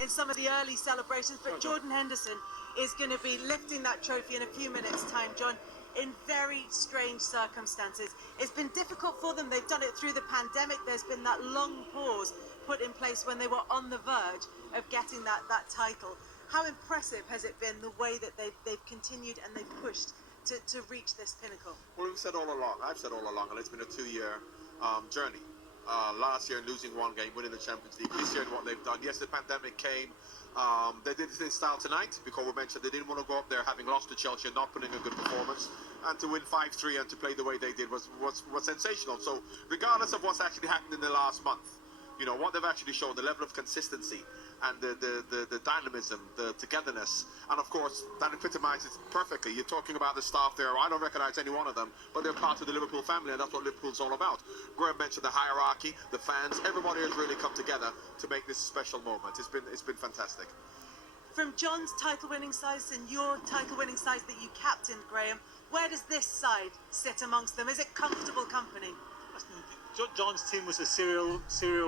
in some of the early celebrations, but Jordan Henderson is going to be lifting that trophy in a few minutes' time, John, in very strange circumstances. It's been difficult for them. They've done it through the pandemic. There's been that long pause put in place when they were on the verge of getting that title. How impressive has it been, the way that they've continued and they've pushed to reach this pinnacle? Well, we've said all along, I've said all along, and it's been a 2-year journey. Last year losing one game, winning the Champions League. This year what they've done. Yes, the pandemic came. They did it in style tonight, because we mentioned they didn't want to go up there having lost to Chelsea and not putting a good performance, and to win 5-3 and to play the way they did was sensational. So regardless of what's actually happened in the last month, you know, what they've actually shown, the level of consistency and the dynamism, the togetherness, and of course that epitomizes perfectly. You're talking about the staff there. I don't recognize any one of them, but they're part of the Liverpool family, and that's what Liverpool's all about. Graham mentioned the hierarchy, the fans, everybody has really come together to make this a special moment. It's been fantastic. From John's title-winning sides and your title-winning sides that you captained, Graham, where does this side sit amongst them? Is it comfortable company? John's team was a serial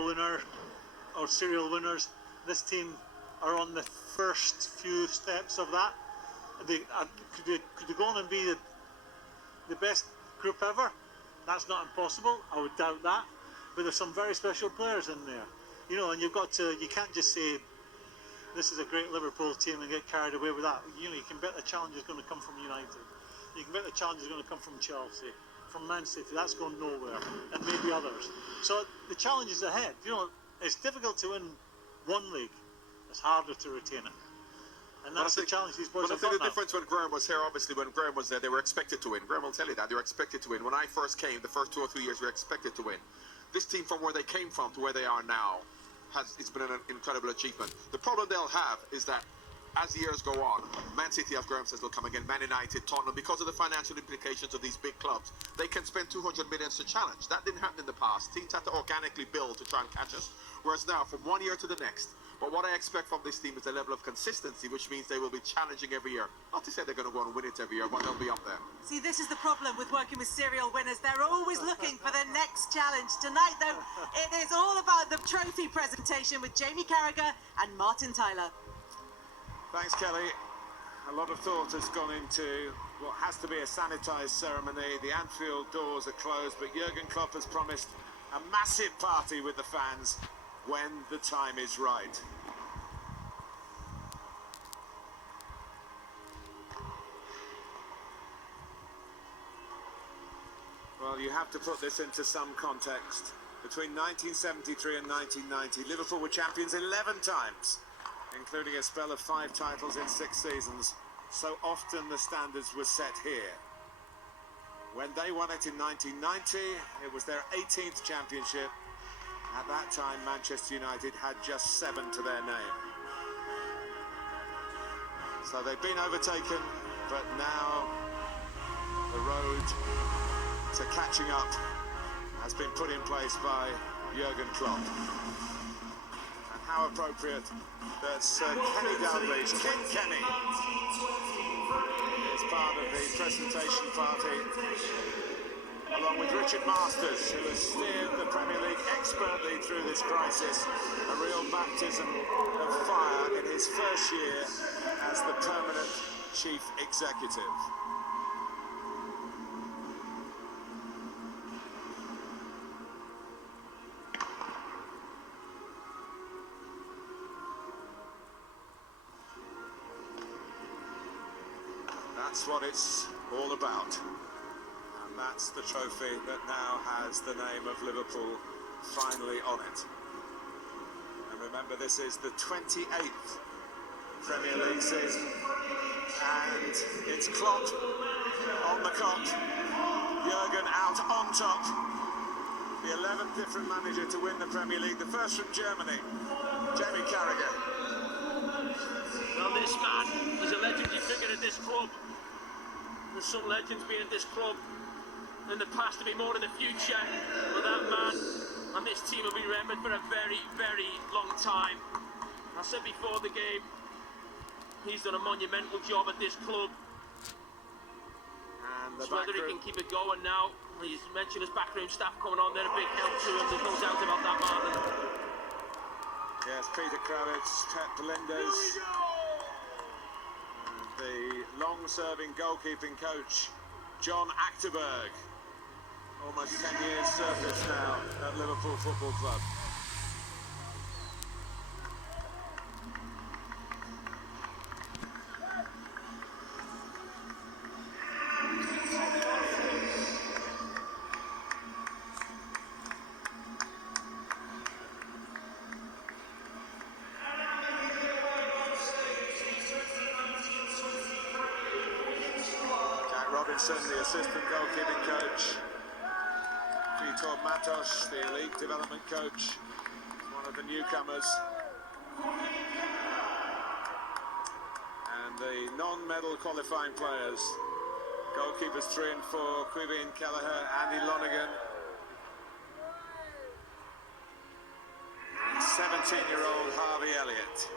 winner, or serial winners. This team are on the first few steps of that. Could they go on and be the best group ever? That's not impossible. I would doubt that. But there's some very special players in there, you know. And you can't just say this is a great Liverpool team and get carried away with that. You know, you can bet the challenge is going to come from United. You can bet the challenge is going to come from Chelsea, from Man City. That's going nowhere, and maybe others. So the challenge is ahead. You know, it's difficult to win one league. It's harder to retain it, and that's the challenge these boys have got now. But I think the difference when Graham was here, obviously when Graham was there, they were expected to win. Graham will tell you that they were expected to win. When I first came, the first 2 or 3 years, we were expected to win. This team, from where they came from to where they are now, it's been an incredible achievement. The problem they'll have is that as the years go on, Man City, as Graham says, will come again, Man United, Tottenham, because of the financial implications of these big clubs, they can spend 200 million to challenge. That didn't happen in the past. Teams had to organically build to try and catch us. Whereas now, from one year to the next, but what I expect from this team is a level of consistency, which means they will be challenging every year. Not to say they're going to go and win it every year, but they'll be up there. See, this is the problem with working with serial winners. They're always looking for the next challenge. Tonight, though, it is all about the trophy presentation with Jamie Carragher and Martin Tyler. Thanks, Kelly. A lot of thought has gone into what has to be a sanitised ceremony. The Anfield doors are closed, but Jurgen Klopp has promised a massive party with the fans when the time is right. Well, you have to put this into some context. Between 1973 and 1990, Liverpool were champions 11 times, including a spell of 5 titles in 6 seasons. So often the standards were set here. When they won it in 1990, it was their 18th championship. At that time, Manchester United had just 7 to their name. So they've been overtaken, but now the road to catching up has been put in place by Jurgen Klopp. And how appropriate that Kenny Dalglish, King Kenny, is part of the presentation party, along with Richard Masters, who has steered the Premier League expertly through this crisis. A real baptism of fire in his first year as the permanent chief executive. That's what it's all about. And that's the trophy that now has the name of Liverpool finally on it. And remember, this is the 28th Premier League season. And it's Klopp on the cot. Jurgen out on top. The 11th different manager to win the Premier League. The first from Germany, Jamie Carragher. Well, this man is a legendary figure at this club. There's some legends being at this club in the past, to be more in the future. But that man and this team will be remembered for a very, very long time. I said before the game, he's done a monumental job at this club. And the whether he can keep it going now. He's mentioned his backroom staff coming on, they're a big help to him. There's no doubt about that, Martin. Yes, Peter Kravitz, Pep Linders, and the long-serving goalkeeping coach, John Achterberg. Almost 10 years service now at Liverpool Football Club. Robinson, the assistant goalkeeping coach. Vitor Matos, the elite development coach, one of the newcomers. And the non-medal qualifying players. Goalkeepers 3 and 4, Quibin Kelleher, Andy Lonergan. 17-year-old Harvey Elliott.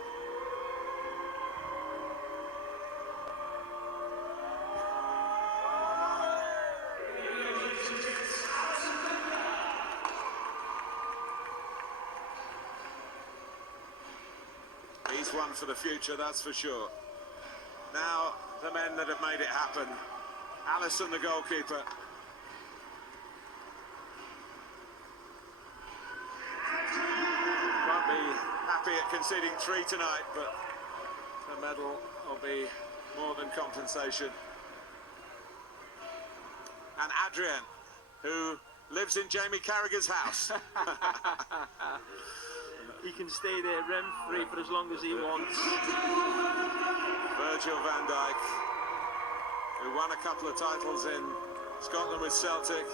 He's one for the future, that's for sure. Now, the men that have made it happen. Alisson, the goalkeeper. Won't be happy at conceding 3 tonight, but the medal will be more than compensation. And Adrian, who lives in Jamie Carragher's house. He can stay there rent-free for as long as he wants. Virgil van Dijk, who won a couple of titles in Scotland with Celtic.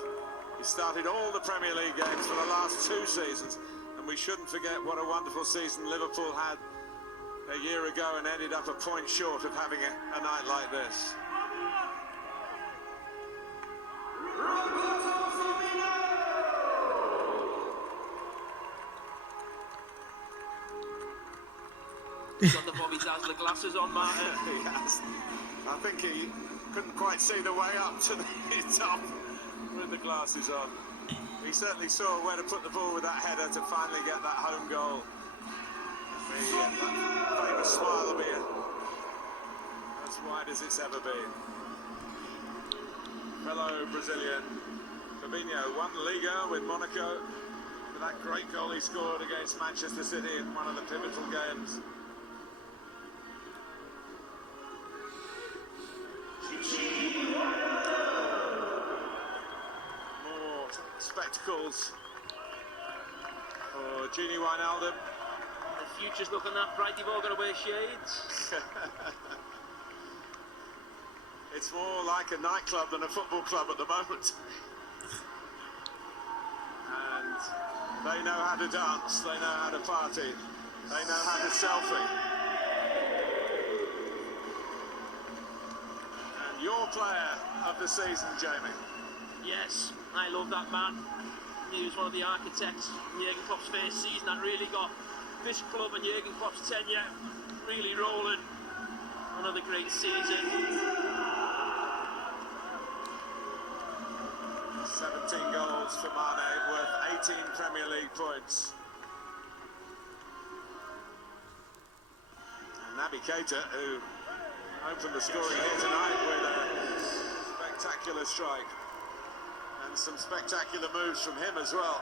He started all the Premier League games for the last 2 seasons, and we shouldn't forget what a wonderful season Liverpool had a year ago and ended up a point short of having a night like this. He's got the Bobby Dazzler glasses on, Martin. He has. I think he couldn't quite see the way up to the top with the glasses on. He certainly saw where to put the ball with that header to finally get that home goal. That famous smile will be as wide as it's ever been. Fellow Brazilian Fabinho won Liga with Monaco for that great goal he scored against Manchester City in one of the pivotal games. More spectacles for Gini Wijnaldum. The future's looking that bright, you've all got to wear shades. It's more like a nightclub than a football club at the moment. And they know how to dance, they know how to party, they know how to selfie. And your player of the season, Jamie. Yes, I love that man. He was one of the architects in Jurgen Klopp's first season that really got this club and Jurgen Klopp's tenure really rolling. Another great season. 17 goals for Mane, worth 18 Premier League points. And Naby Keita, who opened the scoring here tonight with a spectacular strike. And some spectacular moves from him as well.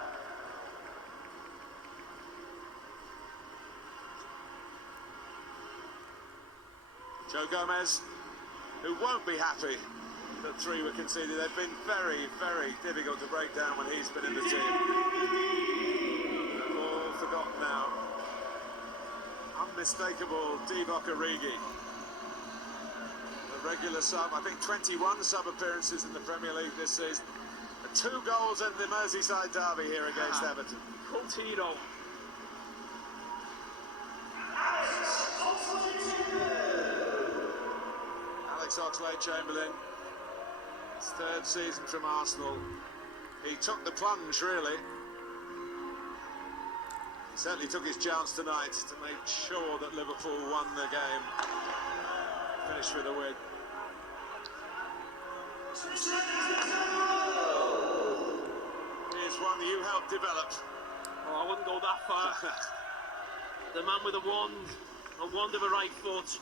Joe Gomez, who won't be happy that 3 were conceded. They've been very, very difficult to break down when he's been in the team. They're all forgotten now. Unmistakable Divock Origi. The regular sub, I think 21 sub-appearances in the Premier League this season. 2 goals in the Merseyside derby here against Everton. Cult hero. Alex Oxlade-Chamberlain, his 3rd season from Arsenal. He took the plunge, really. He certainly took his chance tonight to make sure that Liverpool won the game. Finished with a win. Here's one you helped develop. Oh, I wouldn't go that far. the man with a wand of a right foot.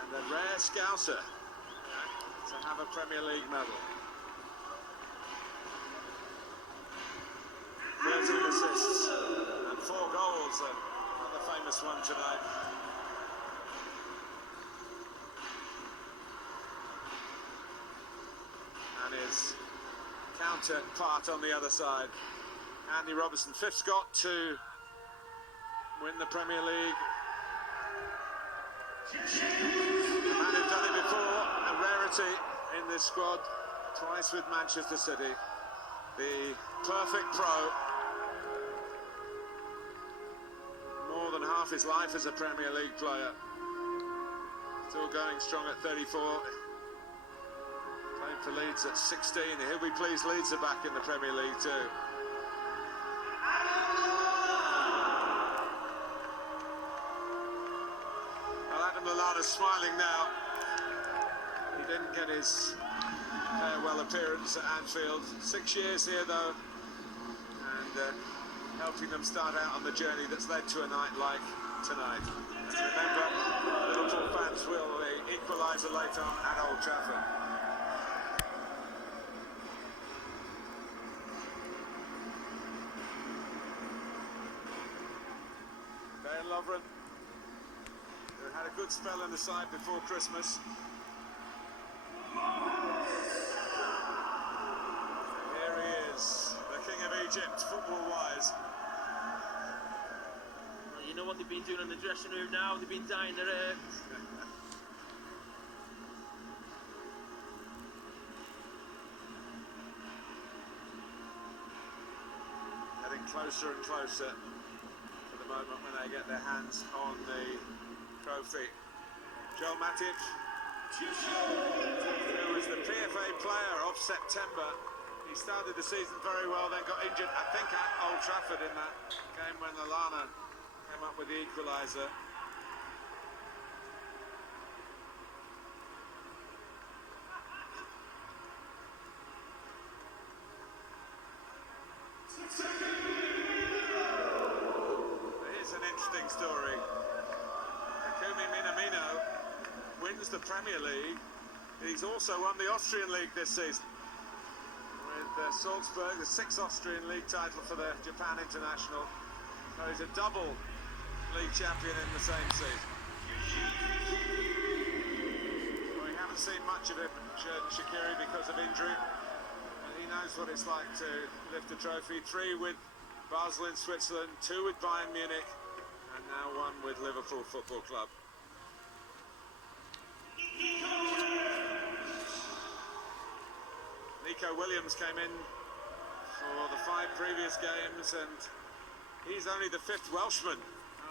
And a rare Scouser to have a Premier League medal. 13 assists and 4 goals, another famous one tonight. And his counterpart on the other side, Andy Robertson, 5th Scot to win the Premier League. The man who'd done it before, a rarity in this squad, twice with Manchester City. The perfect pro. More than half his life as a Premier League player. Still going strong at 34. Played for Leeds at 16. He'll be pleased Leeds are back in the Premier League too. Well, Adam Lallana's smiling now. He didn't get his farewell appearance at Anfield. 6 years here though, and helping them start out on the journey that's led to a night like tonight. And remember, Liverpool fans will the equaliser later on at Old Trafford. Dale Lovren, who had a good spell in the side before Christmas. Here he is, the King of Egypt, football-wise. Well, you know what they've been doing in the dressing room now? They've been dyeing their hair. Getting closer and closer to the moment when they get their hands on the trophy. Joel Matip, who was the PFA player of September. He started the season very well, then got injured, I think, at Old Trafford in that game when Lallana came up with the equaliser. Here's an interesting story. Takumi Minamino wins the Premier League. He's also won the Austrian League this season with Salzburg, the 6th Austrian League title for the Japan International. So he's a double league champion in the same season. Well, we haven't seen much of him, Shaqiri, because of injury. And he knows what it's like to lift a trophy. 3 with Basel in Switzerland, 2 with Bayern Munich, and now 1 with Liverpool Football Club. Nico Williams came in for the 5 previous games, and he's only the 5th Welshman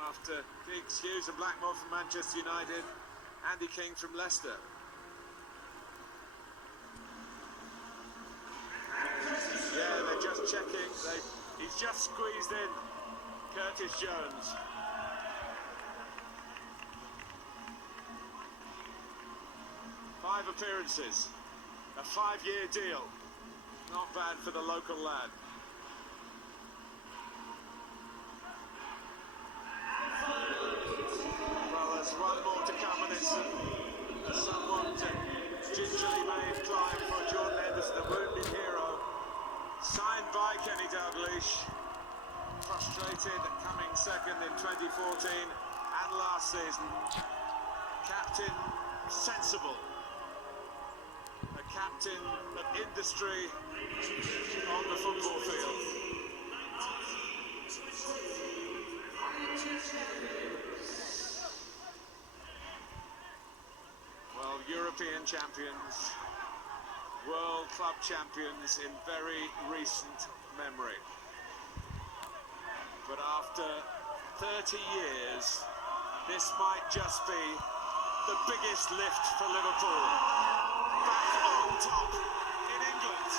after Giggs, Hughes and Blackmore from Manchester United, Andy King from Leicester. Yeah, they're just checking. He's just squeezed in Curtis Jones. Five appearances, a 5-year deal. Not bad for the local lad. Well, there's 1 more to come, and it's a somewhat gingerly made climb for Jordan Henderson, a wounded hero. Signed by Kenny Dalglish. Frustrated at coming second in 2014 and last season. Captain sensible. A captain of industry on the football field. Well, European champions, World Club champions in very recent memory. But after 30 years, this might just be the biggest lift for Liverpool. Back on top in England.